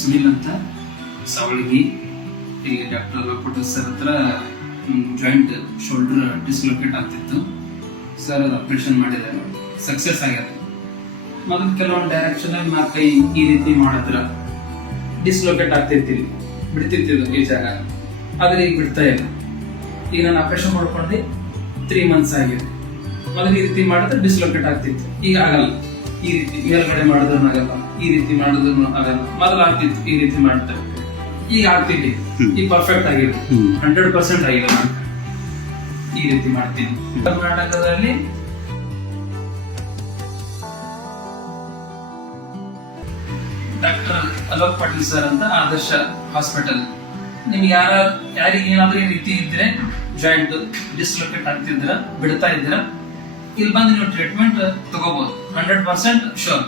ಸುನಿಲ್ ಅಂತ ಸವಳಗಿ. ಈ doctor ಲೋಕೋಟ sir ಹತ್ರ ಜಾಯಿಂಟ್ ಶೋಲ್ಡರ್ ಡಿಸ್ಲೊಕೇಟ್ ಆಗ್ತಿತ್ತು. ಸರ್ ಅದು ಆಪರೇಷನ್ ಮಾಡಿದ್ದಾರೆ, ಸಕ್ಸಸ್ ಆಗ್ಯದ. ಮೊದಲು ಕೆಲವೊಂದು ಡೈರೆಕ್ಷನ್ ನಾ ಕೈ ಈ ರೀತಿ ಮಾಡಿದ್ರ ಡಿಸ್ಲೊಕೇಟ್ ಆಗ್ತಿರ್ತೀವಿ, ಬಿಡ್ತಿರ್ತಿದ್ರು ಈ ಜಾಗ, ಆದ್ರೆ ಈಗ ಬಿಡ್ತಾ ಇಲ್ಲ. ಈಗ ನಾನು ಆಪರೇಷನ್ ಮಾಡ್ಕೊಂಡು 3 months ಆಗಿದೆ. ಮೊದಲು ಈ ರೀತಿ ಮಾಡಿದ್ರೆ ಡಿಸ್ಲೊಕೇಟ್ ಆಗ್ತಿತ್ತು, ಈಗ ಆಗಲ್ಲ. ಈ ರೀತಿ ಮೇಲ್ಗಡೆ ಮಾಡಿದ್ರು ಆಗಲ್ಲ, ಈ ರೀತಿ ಮಾಡಿದ್ರು ಆಗಲ್ಲ. ಮೊದಲು ಆಗ್ತಿತ್ತು ಈ ರೀತಿ ಮಾಡ್ತಾರೆ, ಈಗ ಆಗ್ತಿದ್ದೆ. ಈಗ ಪರ್ಫೆಕ್ಟ್ ಆಗಿದೆ, 100% ಆಗಿದೆ. ನಾನು ಈ ರೀತಿ ಮಾಡ್ತೀನಿ. ಕರ್ನಾಟಕದಲ್ಲಿ ಡಾಕ್ಟರ್ ಅಲೋಕ್ ಪಾಟೀಲ್ ಸರ್ ಅಂತ ಆದರ್ಶ ಹಾಸ್ಪಿಟಲ್. ನಿಮ್ಗೆ ಯಾರಿಗೆ ಏನಾದ್ರೂ ಈ ರೀತಿ ಇದ್ರೆ, ಜಾಯಿಂಟ್ ಡಿಸ್ಲೊಕೇಟ್ ಆಗ್ತಿದ್ರ, ಬಿಡ್ತಾ ಇದ್ರ, ಇಲ್ಲಿ ಬಂದು ನೀವು ಟ್ರೀಟ್ಮೆಂಟ್ ತಗೋಬಹುದು. 100% ಶೋರ್.